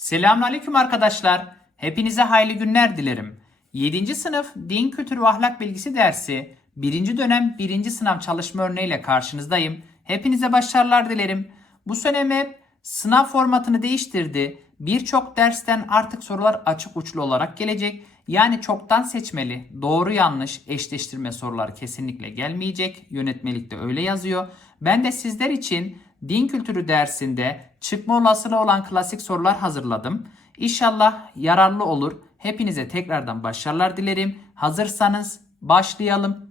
Selamünaleyküm arkadaşlar. Hepinize hayırlı günler dilerim. 7. sınıf Din Kültürü ve Ahlak Bilgisi dersi 1. dönem 1. sınav çalışma örneğiyle karşınızdayım. Hepinize başarılar dilerim. Bu sene MEP sınav formatını değiştirdi. Birçok dersten artık sorular açık uçlu olarak gelecek. Yani çoktan seçmeli, doğru yanlış eşleştirme sorular kesinlikle gelmeyecek. Yönetmelikte öyle yazıyor. Ben de sizler için din kültürü dersinde çıkma olasılığı olan klasik sorular hazırladım. İnşallah yararlı olur. Hepinize tekrardan başarılar dilerim. Hazırsanız başlayalım.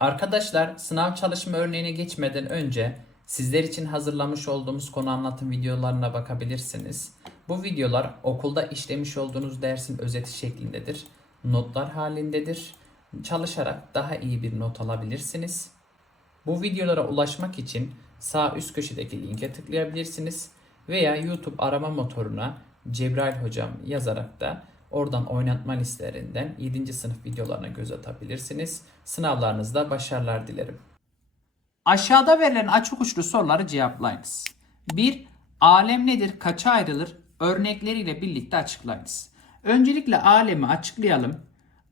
Arkadaşlar sınav çalışma örneğine geçmeden önce sizler için hazırlamış olduğumuz konu anlatım videolarına bakabilirsiniz. Bu videolar okulda işlemiş olduğunuz dersin özeti şeklindedir. Notlar halindedir. Çalışarak daha iyi bir not alabilirsiniz. Bu videolara ulaşmak için sağ üst köşedeki linke tıklayabilirsiniz veya YouTube arama motoruna Cebrail Hocam yazarak da oradan oynatma listelerinden 7. sınıf videolarına göz atabilirsiniz. Sınavlarınızda başarılar dilerim. Aşağıda verilen açık uçlu soruları cevaplayınız. 1. Alem nedir? Kaça ayrılır? Örnekleriyle birlikte açıklayınız. Öncelikle alemi açıklayalım.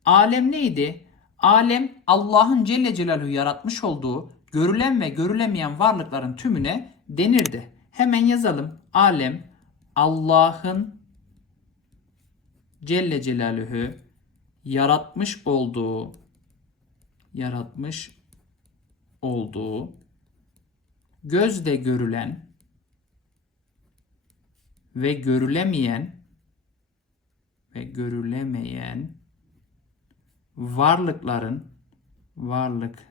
Alem neydi? Alem Allah'ın Celle Celaluhu yaratmış olduğu görülen ve görülemeyen varlıkların tümüne denirdi. Hemen yazalım. Alem Allah'ın Celle Celaluhu yaratmış olduğu yaratmış olduğu gözle görülen ve görülemeyen ve görülemeyen varlıkların varlıkların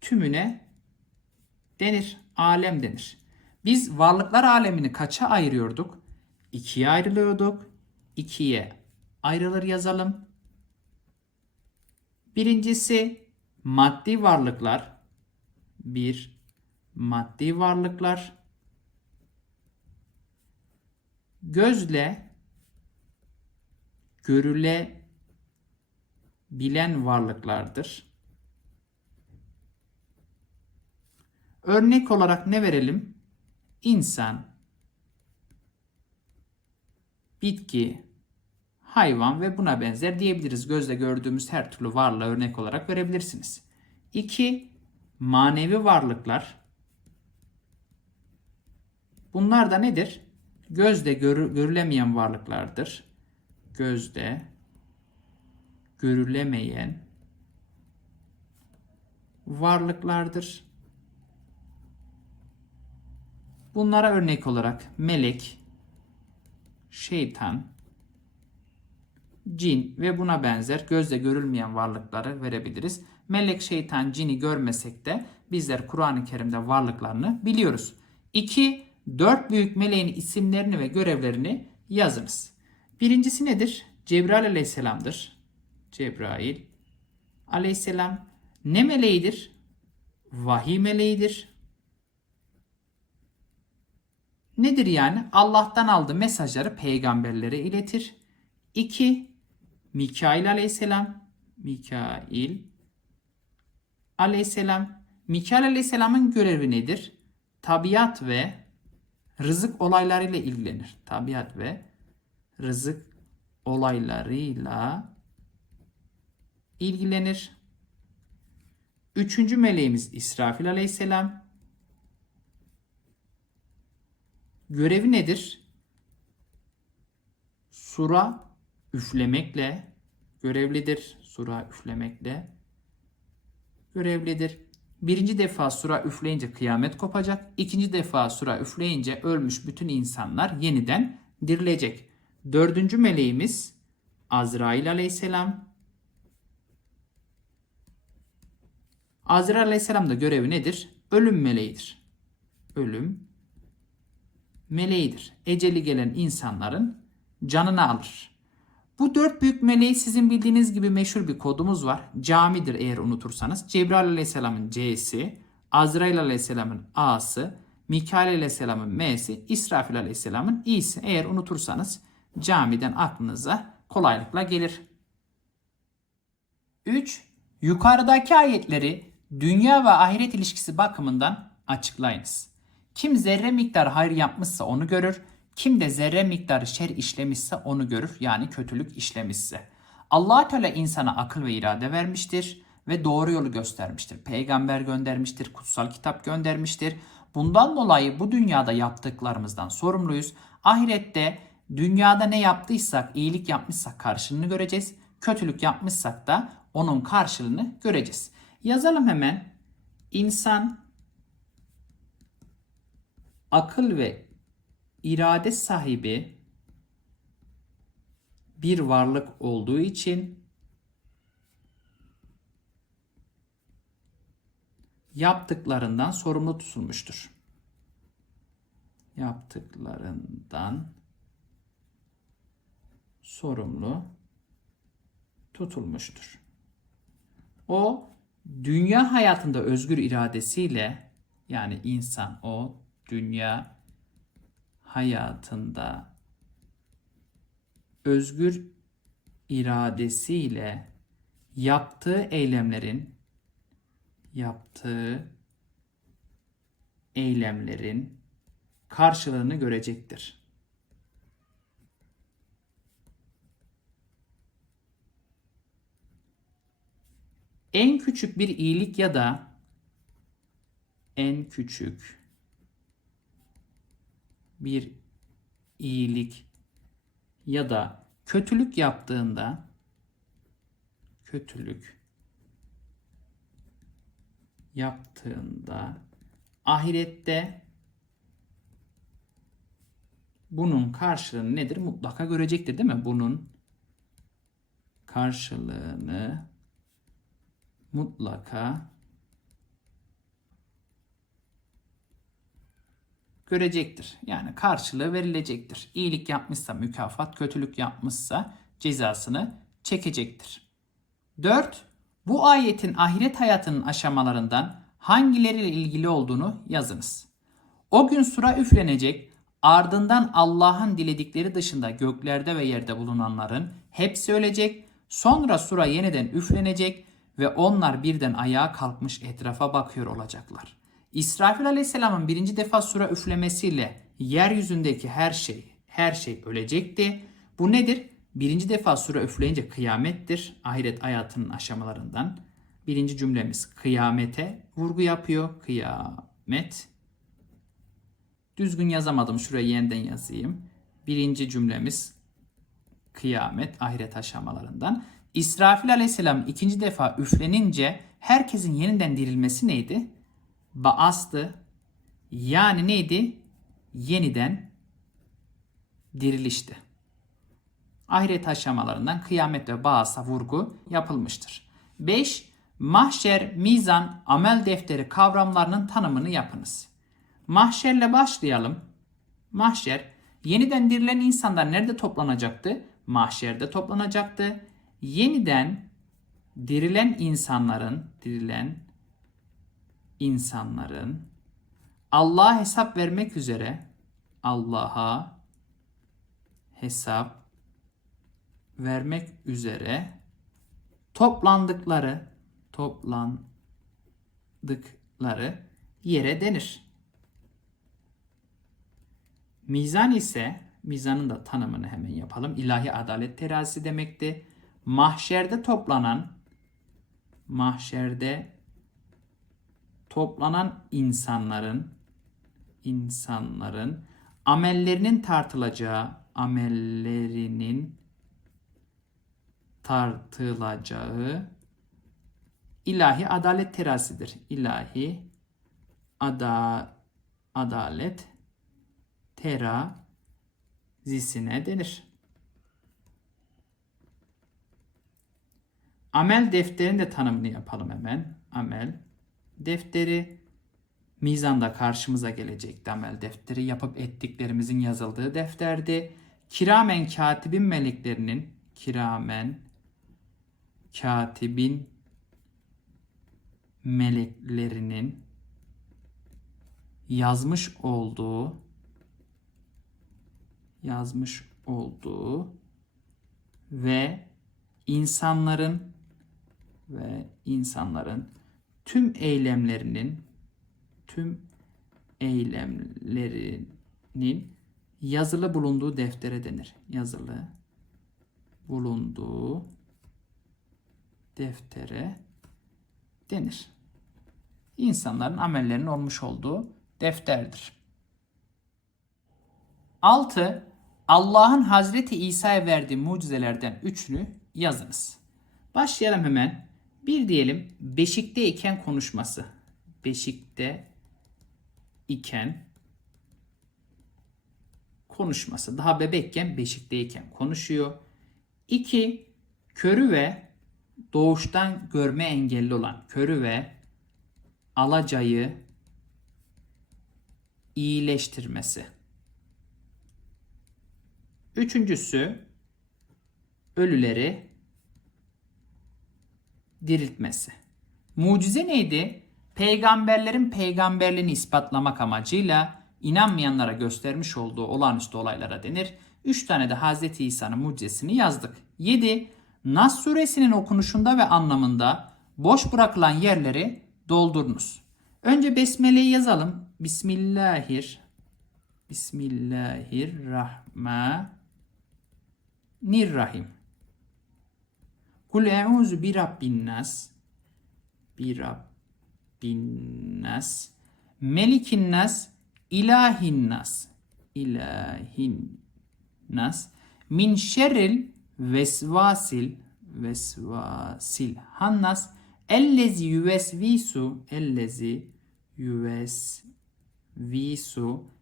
tümüne denir. Alem denir. Biz varlıklar alemini kaça ayırıyorduk? İkiye ayrılıyorduk. İkiye ayrılır yazalım. Birincisi maddi varlıklar. Bir maddi varlıklar. Gözle görülebilen varlıklardır. Örnek olarak ne verelim? İnsan, bitki, hayvan ve buna benzer diyebiliriz. Gözle gördüğümüz her türlü varlığı örnek olarak verebilirsiniz. 2. Manevi varlıklar. Bunlar da nedir? Gözle görü- görülemeyen varlıklardır. Gözde görülemeyen varlıklardır. Bunlara örnek olarak melek, şeytan, cin ve buna benzer gözle görülmeyen varlıkları verebiliriz. Melek, şeytan, cini görmesek de bizler Kur'an-ı Kerim'de varlıklarını biliyoruz. 2. Dört büyük meleğin isimlerini ve görevlerini yazınız. Birincisi nedir? Cebrail aleyhisselamdır. Cebrail aleyhisselam ne meleğidir? Vahiy meleğidir. Nedir yani? Allah'tan aldığı mesajları peygamberlere iletir. 2. Mikail aleyhisselam. Mikail aleyhisselam. Mikail aleyhisselamın görevi nedir? Tabiat ve rızık olaylarıyla ilgilenir. Tabiat ve rızık olaylarıyla ilgilenir. Üçüncü meleğimiz İsrafil aleyhisselam. Görevi nedir? Sura üflemekle görevlidir. Sura üflemekle görevlidir. Birinci defa sura üfleyince kıyamet kopacak. İkinci defa sura üfleyince ölmüş bütün insanlar yeniden dirilecek. Dördüncü meleğimiz Azrail aleyhisselam. Azrail aleyhisselam da görevi nedir? Ölüm meleğidir. Ölüm meleğidir. Eceli gelen insanların canını alır. Bu dört büyük meleği sizin bildiğiniz gibi meşhur bir kodumuz var. Camidir eğer unutursanız. Cebrail aleyhisselamın C'si, Azrail aleyhisselamın A'sı, Mikail aleyhisselamın M'si, İsrafil aleyhisselamın İ'si. Eğer unutursanız camiden aklınıza kolaylıkla gelir. 3. Yukarıdaki ayetleri Dünya ve ahiret ilişkisi bakımından açıklayınız. Kim zerre miktarı hayır yapmışsa onu görür. Kim de zerre miktarı şer işlemişse onu görür. Yani kötülük işlemişse. allah Teala insana akıl ve irade vermiştir ve doğru yolu göstermiştir. Peygamber göndermiştir, kutsal kitap göndermiştir. Bundan dolayı bu dünyada yaptıklarımızdan sorumluyuz. Ahirette dünyada ne yaptıysak, iyilik yapmışsak karşılığını göreceğiz. Kötülük yapmışsak da onun karşılığını göreceğiz. Yazalım hemen. İnsan akıl ve irade sahibi bir varlık olduğu için yaptıklarından sorumlu tutulmuştur. Yaptıklarından sorumlu tutulmuştur. O dünya hayatında özgür iradesiyle yani insan o dünya hayatında özgür iradesiyle yaptığı eylemlerin yaptığı eylemlerin karşılığını görecektir. En küçük bir iyilik ya da en küçük bir iyilik ya da kötülük yaptığında kötülük yaptığında ahirette bunun karşılığını nedir? Mutlaka görecektir değil mi? Bunun karşılığını mutlaka görecektir. Yani karşılığı verilecektir. İyilik yapmışsa mükafat, kötülük yapmışsa cezasını çekecektir. 4. Bu ayetin ahiret hayatının aşamalarından hangileriyle ilgili olduğunu yazınız. O gün sura üflenecek, ardından Allah'ın diledikleri dışında göklerde ve yerde bulunanların hepsi ölecek, sonra sura yeniden üflenecek ve onlar birden ayağa kalkmış etrafa bakıyor olacaklar. İsrafil Aleyhisselam'ın birinci defa sura üflemesiyle yeryüzündeki her şey, her şey ölecekti. Bu nedir? Birinci defa sura üfleyince kıyamettir. Ahiret hayatının aşamalarından. Birinci cümlemiz kıyamete vurgu yapıyor. Kıyamet. Düzgün yazamadım. Şuraya yeniden yazayım. Birinci cümlemiz kıyamet, ahiret aşamalarından. İsrafil aleyhisselam ikinci defa üflenince herkesin yeniden dirilmesi neydi? Baastı. Yani neydi? Yeniden dirilişti. Ahiret aşamalarından kıyamet ve baasa vurgu yapılmıştır. 5. Mahşer, mizan, amel defteri kavramlarının tanımını yapınız. Mahşerle başlayalım. Mahşer, yeniden dirilen insanlar nerede toplanacaktı? Mahşerde toplanacaktı. Yeniden dirilen insanların, dirilen insanların Allah'a hesap vermek üzere Allah'a hesap vermek üzere toplandıkları toplandıkları yere denir. Mizan ise mizanın da tanımını hemen yapalım. İlahi adalet terazisi demekti. Mahşerde toplanan mahşerde toplanan insanların insanların amellerinin tartılacağı amellerinin tartılacağı ilahi adalet terasidir. İlahi ada, adalet terazisine denir. Amel defterinin de tanımını yapalım hemen. Amel defteri mizanda karşımıza gelecek amel defteri yapıp ettiklerimizin yazıldığı defterdi. Kiramen katibin meleklerinin kiramen katibin meleklerinin yazmış olduğu yazmış olduğu ve insanların ve insanların tüm eylemlerinin tüm eylemlerinin yazılı bulunduğu deftere denir. Yazılı bulunduğu deftere denir. İnsanların amellerinin olmuş olduğu defterdir. 6. Allah'ın Hazreti İsa'ya verdiği mucizelerden üçünü yazınız. Başlayalım hemen. Bir diyelim beşikte iken konuşması. Beşikte iken konuşması. Daha bebekken beşikteyken konuşuyor. 2. Körü ve doğuştan görme engelli olan körü ve alacayı iyileştirmesi. Üçüncüsü ölüleri diriltmesi. Mucize neydi? Peygamberlerin peygamberliğini ispatlamak amacıyla inanmayanlara göstermiş olduğu olağanüstü olaylara denir. Üç tane de Hz. İsa'nın mucizesini yazdık. 7. Nas suresinin okunuşunda ve anlamında boş bırakılan yerleri doldurunuz. Önce Besmele'yi yazalım. Bismillahir Bismillahirrahmanirrahim. Kul e'uzu bi rabbin nas. Bi rabbin nas. Melikin nas. İlahin nas. İlahin nas. Min şerril vesvasil. Vesvasil. Hannas ellezi yüvesvisu ellezi yüvesvisu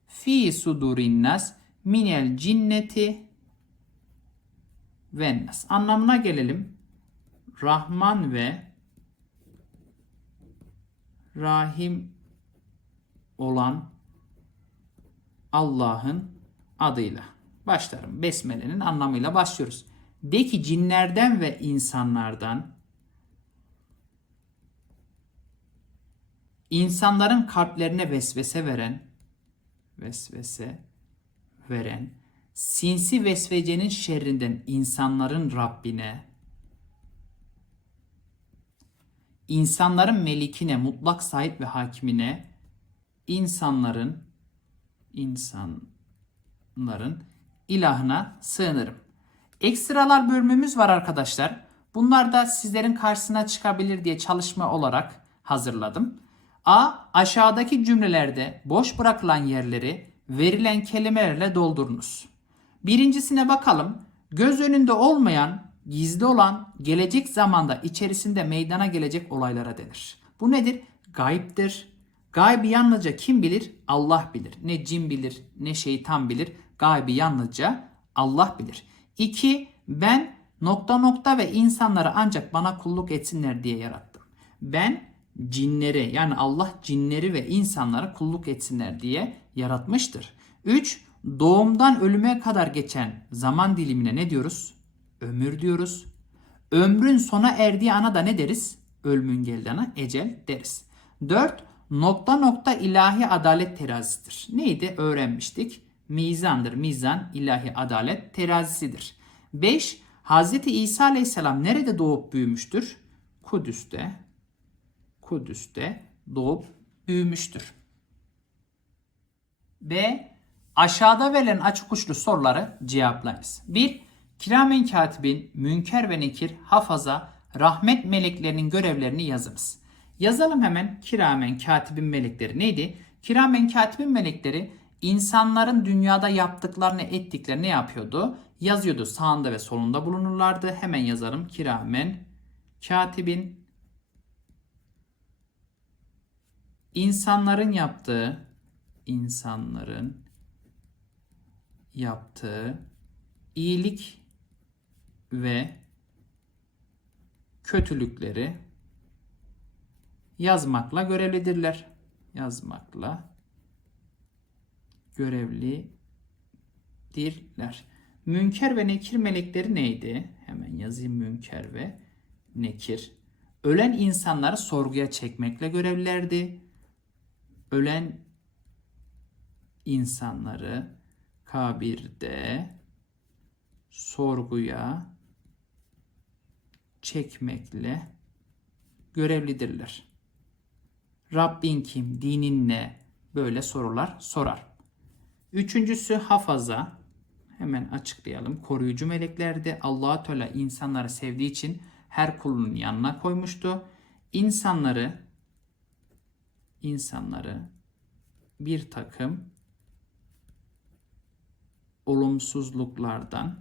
fi sudurin nas. Minel cinneti. Ve nas. Anlamına gelelim. Rahman ve Rahim olan Allah'ın adıyla. Başlarım. Besmele'nin anlamıyla başlıyoruz. De ki cinlerden ve insanlardan insanların kalplerine vesvese veren vesvese veren sinsi vesvecenin şerrinden insanların Rabbine insanların melikine, mutlak sahip ve hakimine insanların insanların ilahına sığınırım. Ekstralar bölümümüz var arkadaşlar. Bunlar da sizlerin karşısına çıkabilir diye çalışma olarak hazırladım. A. Aşağıdaki cümlelerde boş bırakılan yerleri verilen kelimelerle doldurunuz. Birincisine bakalım. Göz önünde olmayan, gizli olan, gelecek zamanda içerisinde meydana gelecek olaylara denir. Bu nedir? Gayiptir. Gaybi yalnızca kim bilir? Allah bilir. Ne cin bilir, ne şeytan bilir. Gaybi yalnızca Allah bilir. 2. Ben nokta nokta ve insanları ancak bana kulluk etsinler diye yarattım. Ben cinleri yani Allah cinleri ve insanları kulluk etsinler diye yaratmıştır. 3. Doğumdan ölüme kadar geçen zaman dilimine ne diyoruz? Ömür diyoruz. Ömrün sona erdiği ana da ne deriz? Ölümün geldiği ana ecel deriz. 4. Nokta nokta ilahi adalet terazisidir. Neydi? Öğrenmiştik. Mizandır. Mizan ilahi adalet terazisidir. 5. Hz. İsa aleyhisselam nerede doğup büyümüştür? Kudüs'te. Kudüs'te doğup büyümüştür. B. Aşağıda verilen açık uçlu soruları cevaplayınız. 1. Kiramen katibin, münker ve nekir, hafaza, rahmet meleklerinin görevlerini yazınız. Yazalım hemen kiramen katibin melekleri neydi? Kiramen katibin melekleri insanların dünyada yaptıklarını ettiklerini yapıyordu? Yazıyordu. Sağında ve solunda bulunurlardı. Hemen yazalım. Kiramen katibin insanların yaptığı insanların yaptığı iyilik ve kötülükleri yazmakla görevlidirler. Yazmakla görevlidirler. Münker ve nekir melekleri neydi? Hemen yazayım münker ve nekir. Ölen insanları sorguya çekmekle görevlilerdi. Ölen insanları kabirde sorguya çekmekle görevlidirler. Rabbin kim? Dinin ne? Böyle sorular sorar. Üçüncüsü hafaza. Hemen açıklayalım. Koruyucu meleklerde allah Teala insanları sevdiği için her kulunun yanına koymuştu. İnsanları insanları bir takım olumsuzluklardan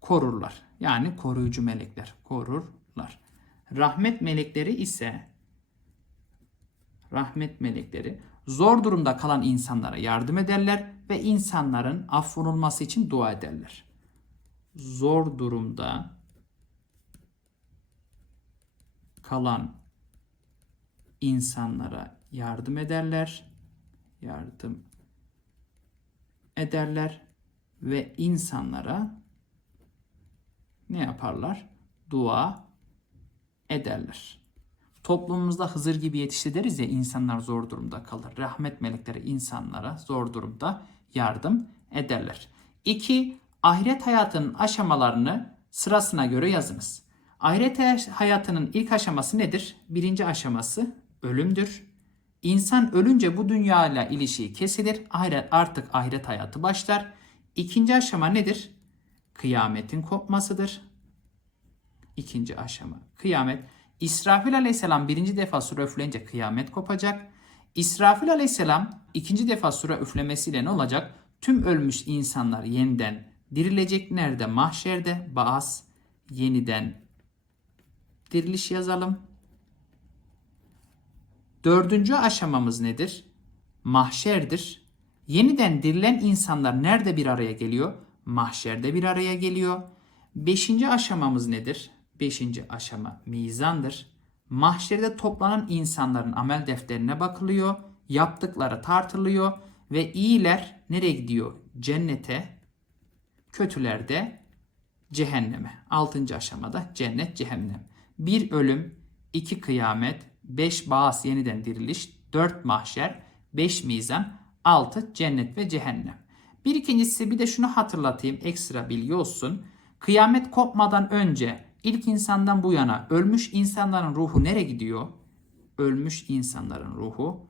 korurlar. Yani koruyucu melekler korurlar. Rahmet melekleri ise rahmet melekleri zor durumda kalan insanlara yardım ederler ve insanların affolunması için dua ederler. Zor durumda kalan insanlara yardım ederler. Yardım ederler ve insanlara ne yaparlar? Dua ederler. Toplumumuzda Hızır gibi yetişti deriz ya insanlar zor durumda kalır. Rahmet melekleri insanlara zor durumda yardım ederler. 2. Ahiret hayatının aşamalarını sırasına göre yazınız. Ahiret hayatının ilk aşaması nedir? Birinci aşaması ölümdür. İnsan ölünce bu dünyayla ilişiği kesilir. Ahiret artık ahiret hayatı başlar. İkinci aşama nedir? Kıyametin kopmasıdır. İkinci aşama kıyamet. İsrafil aleyhisselam birinci defa sura üfleyince kıyamet kopacak. İsrafil aleyhisselam ikinci defa sura üflemesiyle ne olacak? Tüm ölmüş insanlar yeniden dirilecek. Nerede? Mahşerde. Baas yeniden diriliş yazalım. Dördüncü aşamamız nedir? Mahşerdir. Yeniden dirilen insanlar nerede bir araya geliyor? Mahşerde bir araya geliyor. Beşinci aşamamız nedir? Beşinci aşama mizandır. Mahşerde toplanan insanların amel defterine bakılıyor. Yaptıkları tartılıyor. Ve iyiler nereye gidiyor? Cennete. Kötüler de cehenneme. Altıncı aşamada cennet cehennem. Bir ölüm, iki kıyamet, beş bağız yeniden diriliş, dört mahşer, beş mizan, altı cennet ve cehennem. Bir ikincisi bir de şunu hatırlatayım ekstra bilgi olsun. Kıyamet kopmadan önce ilk insandan bu yana ölmüş insanların ruhu nereye gidiyor? Ölmüş insanların ruhu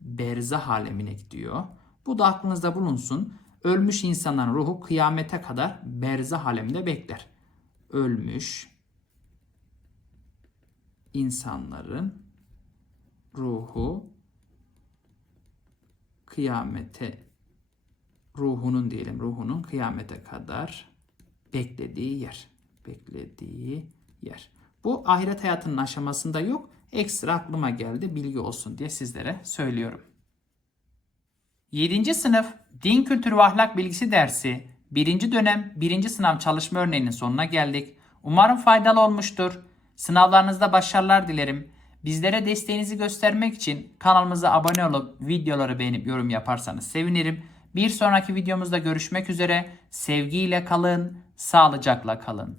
berzah alemine gidiyor. Bu da aklınızda bulunsun. Ölmüş insanların ruhu kıyamete kadar berzah aleminde bekler. Ölmüş insanların ruhu kıyamete ruhunun diyelim ruhunun kıyamete kadar beklediği yer. Beklediği yer. Bu ahiret hayatının aşamasında yok. Ekstra aklıma geldi bilgi olsun diye sizlere söylüyorum. 7. sınıf Din Kültürü ve Ahlak Bilgisi dersi 1. dönem 1. sınav çalışma örneğinin sonuna geldik. Umarım faydalı olmuştur. Sınavlarınızda başarılar dilerim. Bizlere desteğinizi göstermek için kanalımıza abone olup videoları beğenip yorum yaparsanız sevinirim. Bir sonraki videomuzda görüşmek üzere. Sevgiyle kalın, sağlıcakla kalın.